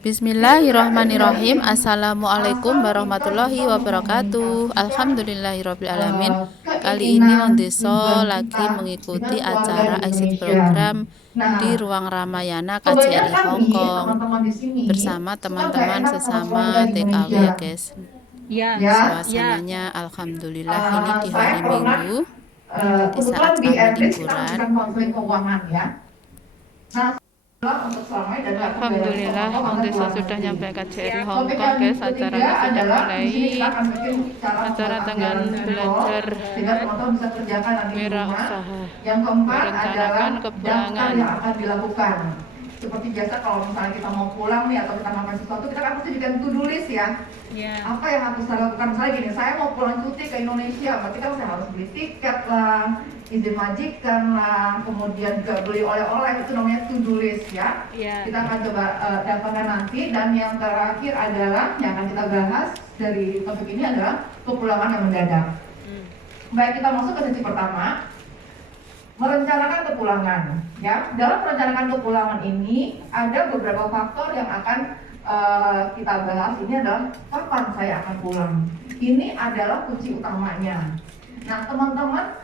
Bismillahirrahmanirrahim. Assalamualaikum warahmatullahi wabarakatuh. Alhamdulillahirrabbilalamin. Kali ini Wong Deso lagi mengikuti acara exit program di Ruang Ramayana KJRI Hongkong bersama teman-teman sesama TKW ya guys. Suasananya alhamdulillah ini di hari Minggu di saat kami liburan. Alhamdulillah, Wong Deso sudah nyampe KJRI Hongkong guys. Acaranya sudah mulai. Acara dengan belajar wirausaha. Merencanakan kepulangan. Seperti biasa kalau misalnya kita mau pulang nih atau kita ngapain sesuatu, kita kan mesti bikin to-do list ya. Apa yang harus saya lakukan? Misalnya gini, saya mau pulang cuti ke Indonesia, berarti kan saya harus beli tiket lah, izin majikan lah, kemudian juga beli oleh-oleh, itu namanya to-do list ya. Kita akan coba dapatkan nanti, dan yang terakhir adalah yang akan kita bahas dari topik ini adalah kepulangan yang mendadak. Baik, kita masuk ke sesi pertama. Merencanakan kepulangan, ya. Dalam merencanakan kepulangan ini ada beberapa faktor yang akan kita bahas. Ini adalah kapan saya akan pulang. Ini adalah kunci utamanya. Nah, teman-teman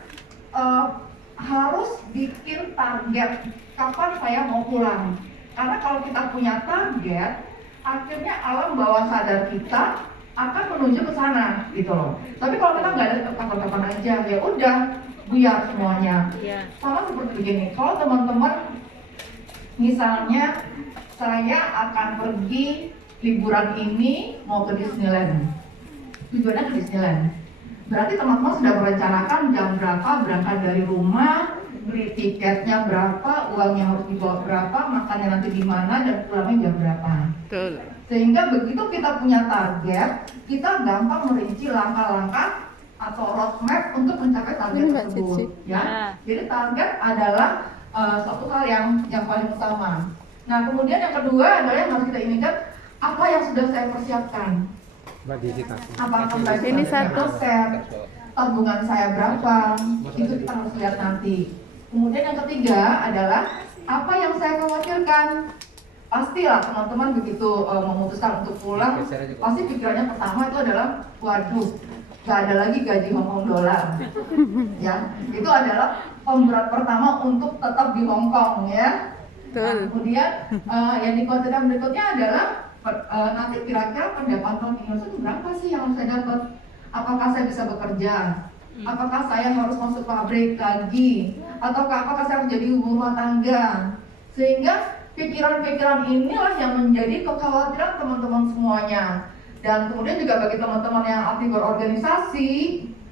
harus bikin target kapan saya mau pulang. Karena kalau kita punya target, akhirnya alam bawah sadar kita akan menuju ke sana, gitu loh. Tapi kalau kita nggak ada kapan-kapan aja, ya udah buyar semuanya. Sama seperti begini, kalau teman-teman misalnya saya akan pergi liburan ini mau ke Disneyland, tujuannya ke Disneyland, berarti teman-teman sudah merencanakan jam berapa berangkat dari rumah, beli tiketnya berapa, uangnya harus dibawa berapa, makannya nanti di mana, dan pulangnya jam berapa. Betul. Sehingga begitu kita punya target, kita gampang merinci langkah-langkah atau roadmap untuk mencapai target tersebut, ya. Jadi target adalah suatu hal yang paling utama. Nah, kemudian yang kedua adalah yang harus kita ingat, apa yang sudah saya persiapkan. Apakah ini satu aset, tabungan saya berapa, itu kita harus lihat nanti. Kemudian yang ketiga adalah apa yang saya khawatirkan. Pastilah teman-teman begitu memutuskan untuk pulang, pasti pikirannya pertama itu adalah, waduh, gak ada lagi gaji Hongkong dolar, ya. Itu adalah pemberat pertama untuk tetap di Hongkong, ya. Nah, kemudian yang dikhawatirkan berikutnya adalah nanti kira-kira pendapatan Indonesia itu berapa sih yang saya dapat? Apakah saya bisa bekerja? Apakah saya harus masuk pabrik lagi? Ataukah apakah saya harus jadi ibu rumah tangga? Sehingga pikiran-pikiran inilah yang menjadi kekhawatiran teman-teman semuanya. Dan kemudian juga bagi teman-teman yang aktif berorganisasi,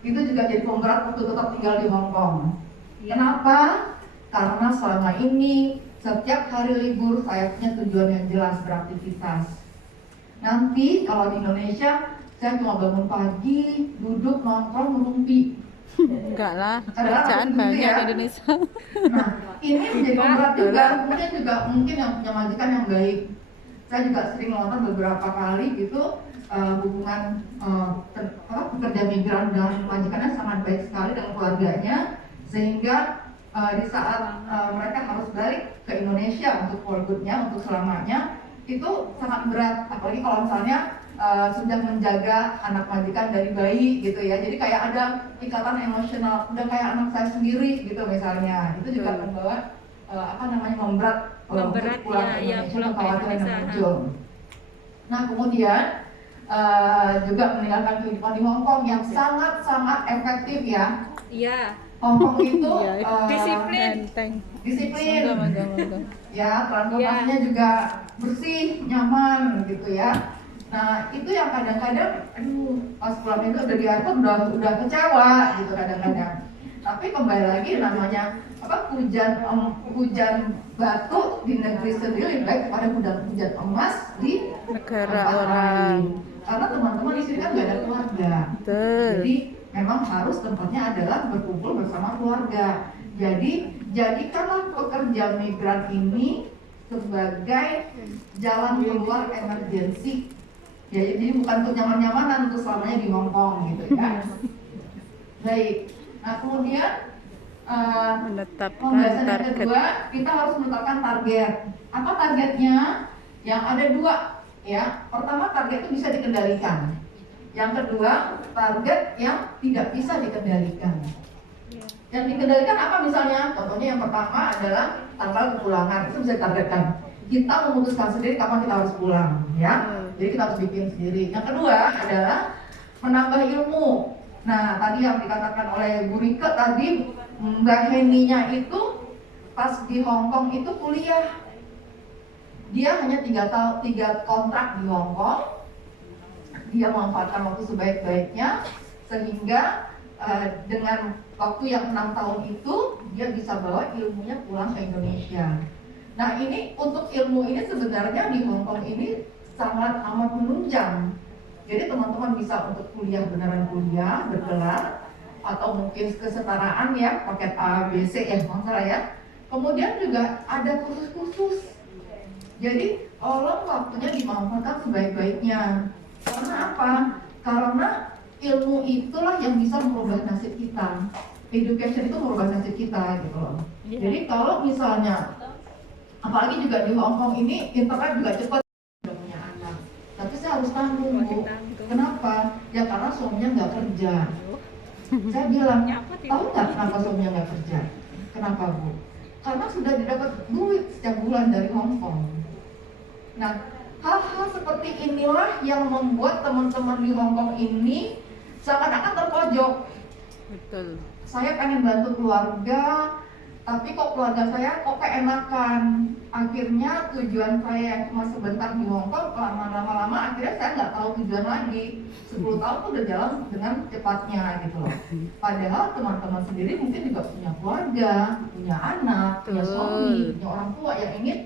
itu juga jadi pemberat untuk tetap tinggal di Hongkong. Kenapa? Karena selama ini setiap hari libur saya punya tujuan yang jelas beraktivitas. Nanti kalau di Indonesia saya cuma bangun pagi, duduk nongkrong ngumpi. Enggak lah, kerjaan banyak ya. di Indonesia. Nah, ini menjadi pemberat juga. Kemudian juga mungkin yang punya majikan yang baik. Saya juga sering nonton beberapa kali gitu hubungan pekerja migran dan majikannya sangat baik sekali dengan keluarganya, sehingga di saat mereka harus balik ke Indonesia untuk for good-nya, untuk selamanya, itu sangat berat. Apalagi kalau misalnya sudah menjaga anak majikan dari bayi gitu ya, jadi kayak ada ikatan emosional, udah kayak anak saya sendiri gitu misalnya. Itu juga membawa memberat pulang ke Indonesia, kekhawatiran yang muncul. Nah, kemudian juga meninggalkan kehidupan di Hongkong yang sangat-sangat efektif ya. Hongkong itu disiplin, ya, transportasinya juga bersih, nyaman gitu ya. Nah, itu yang kadang-kadang, pas pulang itu udah di airport udah kecewa gitu kadang-kadang. Tapi kembali lagi namanya hujan batu di negeri sendiri baik daripada hujan emas di negara orang. Karena teman-teman di sini kan nggak ada keluarga. Jadi memang harus tempatnya adalah berkumpul bersama keluarga. Jadi jadikanlah pekerja migran ini sebagai jalan keluar emergensi. Ya, jadi bukan untuk nyaman-nyamanan untuk selamanya di Hongkong gitu ya. Baik. Nah, kemudian menetapkan pembahasan yang target. kedua, kita harus menetapkan target. Apa targetnya? Yang ada dua, ya. Pertama, target itu bisa dikendalikan. Yang kedua, target yang tidak bisa dikendalikan. Yang dikendalikan apa misalnya? Contohnya yang pertama adalah tanggal kepulangan, itu bisa ditargetkan. Kita memutuskan sendiri kapan kita harus pulang, ya. Jadi kita harus bikin sendiri. Yang kedua adalah menambah ilmu. Nah, tadi yang dikatakan oleh Bu Rike tadi, Mbak Heninya itu pas di Hong Kong itu kuliah. Dia hanya 3 kontrak di Hong Kong. Dia memanfaatkan waktu sebaik-baiknya sehingga dengan waktu yang 6 tahun itu dia bisa bawa ilmunya pulang ke Indonesia. Nah, ini untuk ilmu ini sebenarnya di Hong Kong ini sangat amat menunjang. Jadi teman-teman bisa untuk kuliah beneran kuliah bergelar atau mungkin kesetaraan ya, paket A, B, C ya masalah ya. Kemudian juga ada khusus-khusus. Jadi tolong waktunya dimanfaatkan sebaik-baiknya. Karena apa? Karena ilmu itulah yang bisa merubah nasib kita. Education itu merubah nasib kita gitu loh. Jadi kalau misalnya, apalagi juga di Hong Kong ini internet juga cepat. Tapi saya harus tanggung, Bu. Kenapa? Ya karena suaminya nggak kerja. Saya bilang, tahu nggak kenapa suaminya nggak kerja? Kenapa, Bu? Karena sudah didapat duit setiap bulan dari Hong Kong. Nah, hal-hal seperti inilah yang membuat teman-teman di Hong Kong ini seakan-akan terpojok. Betul. Saya pengen bantu keluarga, tapi kok keluarga saya kok keenakan. Akhirnya tujuan saya yang cuma sebentar di Hong Kong, lama-lama akhirnya saya nggak tahu tujuan lagi. 10 tahun tuh udah jalan dengan cepatnya gitu loh. Padahal teman-teman sendiri mungkin juga punya keluarga, punya anak, punya suami, punya orang tua yang ingin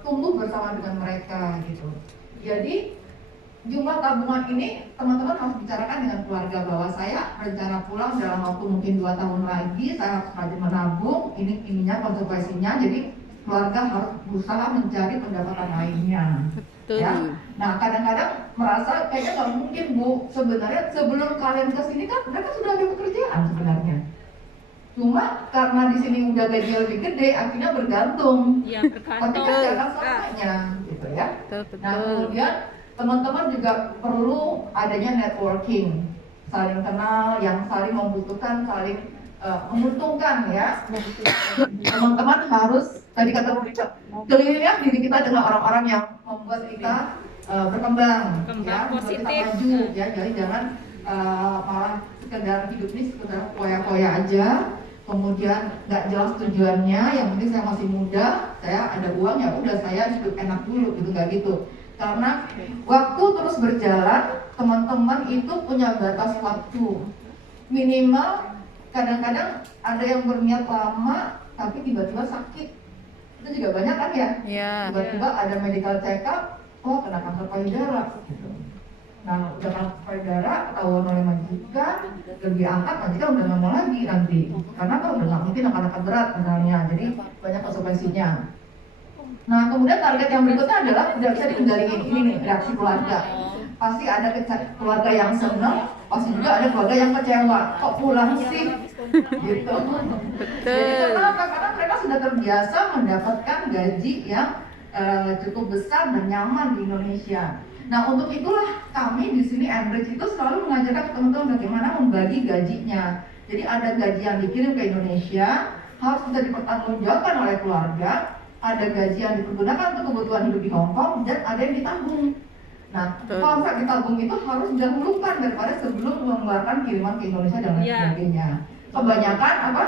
tumbuh bersama dengan mereka gitu. Jadi jumlah tabungan ini teman-teman harus bicarakan dengan keluarga bahwa saya rencana pulang dalam waktu mungkin 2 tahun lagi, saya harus rajin menabung, ininya konsekuensinya. Jadi keluarga harus berusaha mencari pendapatan lainnya. Betul. Ya. Nah, kadang-kadang merasa kayaknya nggak mungkin, Bu. Sebenarnya sebelum kalian kesini kan mereka sudah ada pekerjaan sebenarnya. Cuma karena di sini udah gaji lebih gede, akhirnya bergantung. Iya, Tapi kan jangan selamanya, gitu ya. Betul. Nah, kemudian teman-teman juga perlu adanya networking, saling kenal, yang saling membutuhkan, saling menguntungkan ya. Teman-teman harus, tadi kata Bu Rica, kelilingi diri kita dengan orang-orang yang membuat kita berkembang, ya, membuat kita maju, ya. Jadi jangan malah sekedar hidup ini sekedar koya-koya aja, kemudian nggak jelas tujuannya. Yang penting saya masih muda, saya ada uang, ya udah saya hidup enak dulu gitu, nggak gitu. Karena waktu terus berjalan, teman-teman itu punya batas waktu minimal. Kadang-kadang ada yang berniat lama tapi tiba-tiba sakit, itu juga banyak kan ya. Tiba-tiba ada medical check up, oh kena kanker payudara gitu. Nah, udah kanker payudara ketahuan oleh majikan, lebih angkat, majikan udah nggak mau lagi nanti, karena kan udah nggak mungkin akan berat misalnya. Jadi banyak konsekuensinya. Nah, kemudian target yang berikutnya adalah tidak bisa dikendalikan. Ini nih reaksi keluarga. Pasti ada keluarga yang senang, pasti juga ada keluarga yang kecewa. Kok pulang sih? Gitu. Jadi kenapa? Karena mereka sudah terbiasa mendapatkan gaji yang cukup besar dan nyaman di Indonesia. Nah, untuk itulah kami di sini Enrich itu selalu mengajarkan teman-teman bagaimana membagi gajinya. Jadi ada gaji yang dikirim ke Indonesia, harus bisa dipertanggungjawabkan oleh keluarga. Ada gaji yang dipergunakan untuk kebutuhan hidup di Hong Kong, dan ada yang ditabung. Nah, konsep ditabung itu harus didahulukan daripada sebelum mengeluarkan kiriman ke Indonesia dan lain sebagainya. Kebanyakan apa?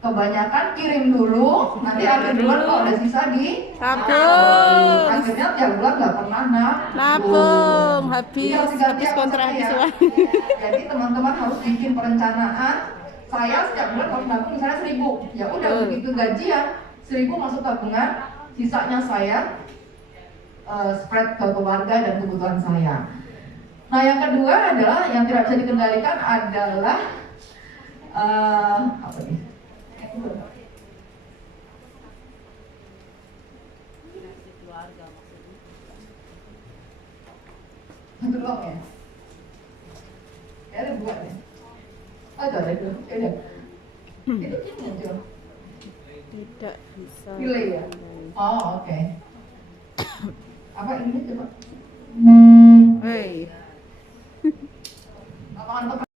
Kebanyakan kirim dulu, nanti akhir bulan kalau ada sisa di tabung. Akhirnya tiap bulan nggak pernah nabung, habis kontrak ya. Jadi teman-teman harus bikin perencanaan. Saya setiap bulan harus nabung misalnya 1.000. Ya udah, begitu gajian 1.000 masuk tabungan, sisanya saya spread ke keluarga dan kebutuhan saya. Nah, yang kedua adalah yang tidak bisa dikendalikan adalah apa nih? Satu doang ya? Ya ada 2 ya? Ada 2, ya udah. Itu gimana muncul? Tidak bisa. Delay ya? Oh, oke. Apa ini coba? Hei. Lapangan